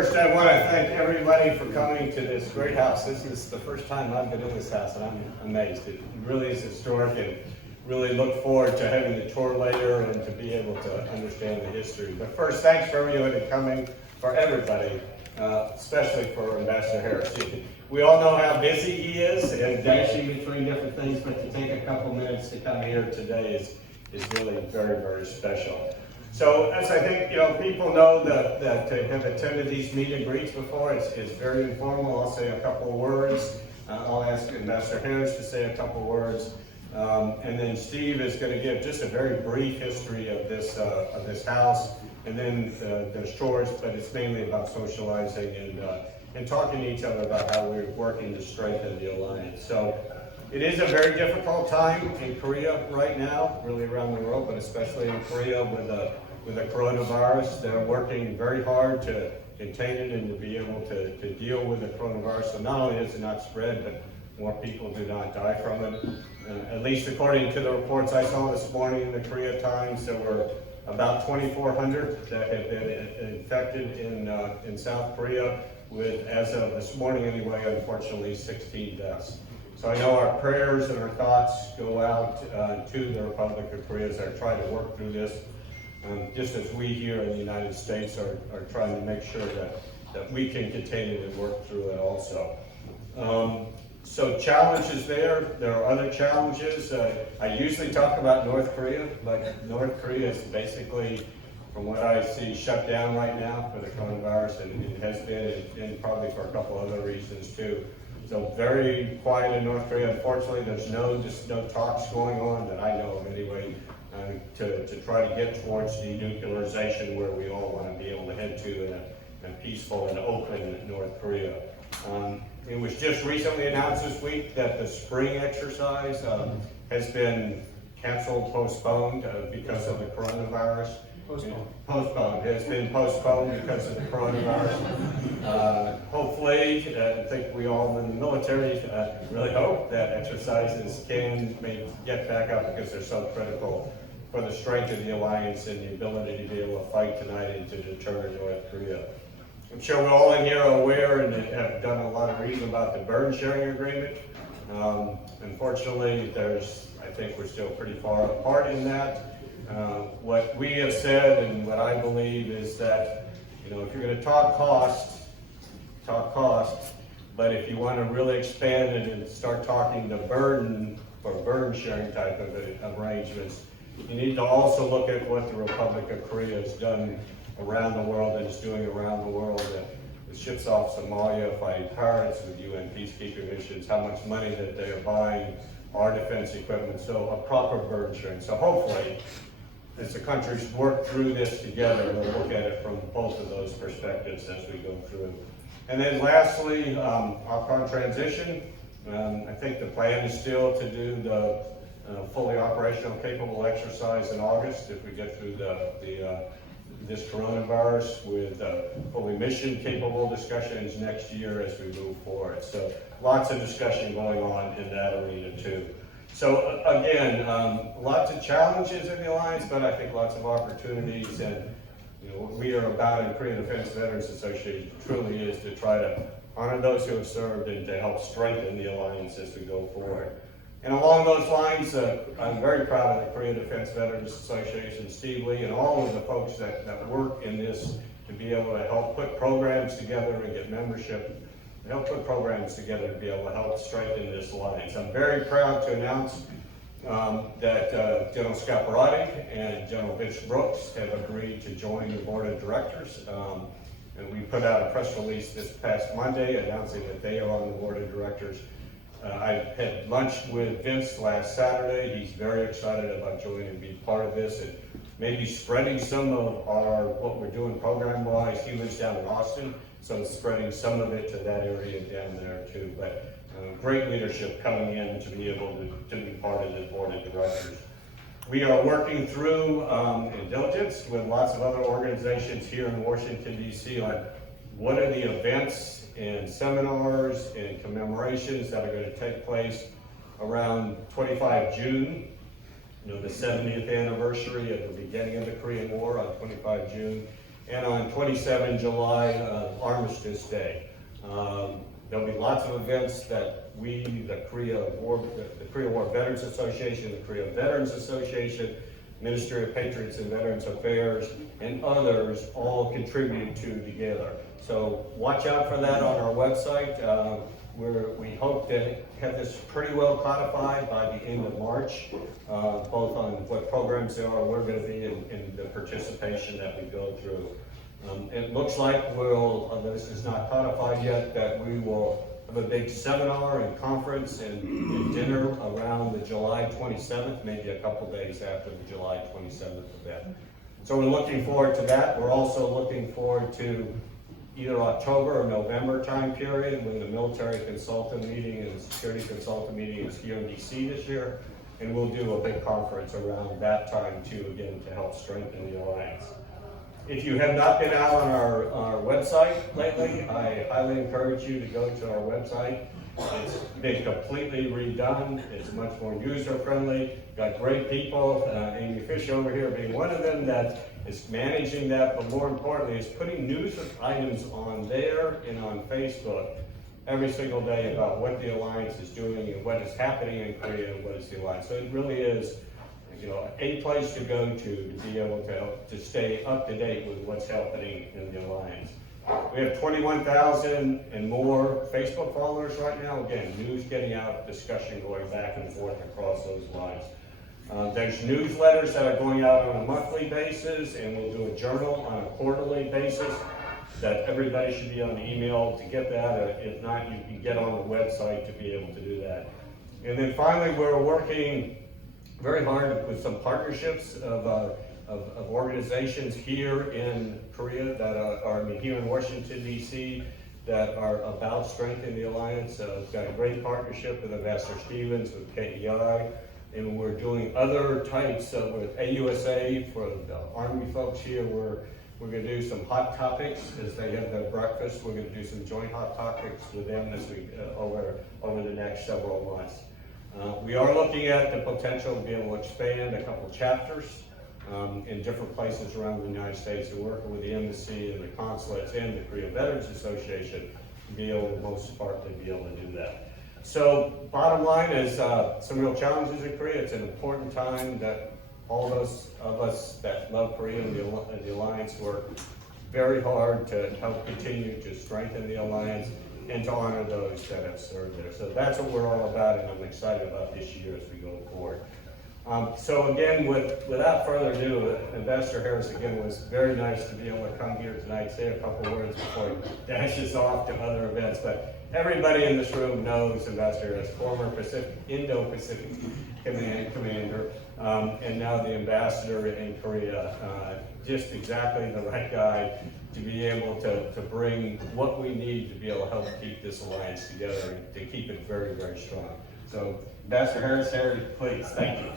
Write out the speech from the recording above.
First, I want to thank everybody for coming to this great house. This is the first time I've been in this house, and I'm amazed. It really is historic, and really look forward to having the tour later and to be able to understand the history. But first, thanks for everybody coming, for everybody, especially for Ambassador Harris. We all know how busy he is and dashing between different things, but to take a couple minutes to come here today is really very, very special. So, as I think people know that have attended these meet and greets before, it's very informal. I'll say a couple of words. I'll ask Ambassador Harris to say a couple of words, and then Steve is going to give just a very brief history of this house, and then there's tours, but it's mainly about socializing and talking to each other about how we're working to strengthen the alliance. So. It is a very difficult time in Korea right now, really around the world, but especially in Korea with the coronavirus. They're working very hard to contain it and to be able to deal with the coronavirus. So not only does it not spread, but more people do not die from it. At least according to the reports I saw this morning in the Korea Times, there were about 2,400 that have been infected in South Korea, with, as of this morning anyway, unfortunately 16 deaths. So I know our prayers and our thoughts go out to the Republic of Korea as they're trying to work through this, just as we here in the United States are trying to make sure that we can contain it and work through it also. So challenges there are other challenges. I usually talk about North Korea, but North Korea is basically, from what I see, shut down right now for the coronavirus, and it has been, and probably for a couple other reasons too. So very quiet in North Korea. Unfortunately, there's no talks going on that I know of anyway, to try to get towards denuclearization, where we all want to be able to head to in a peaceful and open North Korea. It was just recently announced this week that the spring exercise has been canceled, postponed because of the coronavirus. Postponed. It's been postponed because of the coronavirus. Hopefully, I think we all in the military really hope that exercises can get back up, because they're so critical for the strength of the alliance and the ability to be able to fight tonight and to deter North Korea. I'm sure we all in here are aware and have done a lot of reading about the burden sharing agreement. Unfortunately, I think we're still pretty far apart in that. What we have said and what I believe is that, if you're going to talk cost, but if you want to really expand it and start talking the burden or burden sharing type of arrangements, you need to also look at what the Republic of Korea has done around the world and is doing around the world with ships off Somalia, fighting pirates, with UN peacekeeping missions, how much money that they are buying our defense equipment, so a proper burden sharing. So hopefully, as the countries work through this together, we'll look at it from both of those perspectives as we go through. And then lastly, upon transition, I think the plan is still to do the fully operational capable exercise in August if we get through this coronavirus, with fully mission capable discussions next year as we move forward. So lots of discussion going on in that arena too. So again, lots of challenges in the alliance, but I think lots of opportunities. And what we are about in Korean Defense Veterans Association truly is to try to honor those who have served and to help strengthen the alliance as we go forward. And along those lines, I'm very proud of the Korean Defense Veterans Association, Steve Lee, and all of the folks that work in this to be able to help put programs together and get membership, and help put programs together to be able to help strengthen this alliance. I'm very proud to announce that General Scaparrotti and General Vince Brooks have agreed to join the board of directors. And we put out a press release this past Monday announcing that they are on the board of directors. I had lunch with Vince last Saturday. He's very excited about joining and being part of this, and maybe spreading some of what we're doing program-wise. He lives down in Austin, so spreading some of it to that area down there too. But great leadership coming in to be able to be part of the board of directors. We are working through in diligence with lots of other organizations here in Washington, D.C. on what are the events and seminars and commemorations that are going to take place around 25 June, the 70th anniversary of the beginning of the Korean War on 25 June, and on 27 July, Armistice Day. There'll be lots of events that we, the Korea War Veterans Association, the Korea Veterans Association, Ministry of Patriots and Veterans Affairs, and others all contribute to together. So watch out for that on our website. We hope to have this pretty well codified by the end of March, both on what programs there are, we're going to be in the participation that we go through. It looks like this is not codified yet, that we will have a big seminar and conference and dinner around the July 27th, maybe a couple days after the July 27th event. So we're looking forward to that. We're also looking forward to either October or November time period when the military consultant meeting and the security consultant meeting is here in DC this year. And we'll do a big conference around that time too, again, to help strengthen the alliance. If you have not been out on our website lately, I highly encourage you to go to our website. It's been completely redone. It's much more user-friendly. Got great people, Amy Fish over here being one of them that is managing that, but more importantly is putting news items on there and on Facebook every single day about what the Alliance is doing and what is happening in Korea and what is the Alliance. So it really is, a place to go to be able to stay up to date with what's happening in the Alliance. We have 21,000 and more Facebook followers right now. Again, news getting out, discussion going back and forth across those lines. There's newsletters that are going out on a monthly basis, and we'll do a journal on a quarterly basis that everybody should be on the email to get that. If not, you can get on the website to be able to do that. And then finally, we're working very hard with some partnerships of organizations here in Korea that are here in Washington, D.C., that are about strengthening the alliance. We've got a great partnership with Ambassador Stevens, with KDVA, and we're doing other types with AUSA for the Army folks here. We're going to do some hot topics as they have their breakfast. We're going to do some joint hot topics with them this week over the next several months. We are looking at the potential to be able to expand a couple chapters in different places around the United States. We're working with the embassy and the consulates and the Korea Veterans Association to be able to most partly be able to do that. So bottom line is some real challenges in Korea. It's an important time that all those of us that love Korea and the Alliance work very hard to help continue to strengthen the Alliance and to honor those that have served there. So that's what we're all about, and I'm excited about this year as we go forward. So again, without further ado, Ambassador Harris, again, was very nice to be able to come here tonight, say a couple words before he dashes off to other events. But everybody in this room knows Ambassador Harris, former Indo-Pacific Command Commander, and now the Ambassador in Korea. Just exactly the right guy to be able to bring what we need to be able to help keep this alliance together and to keep it very, very strong. So, Ambassador Harris, please, thank you.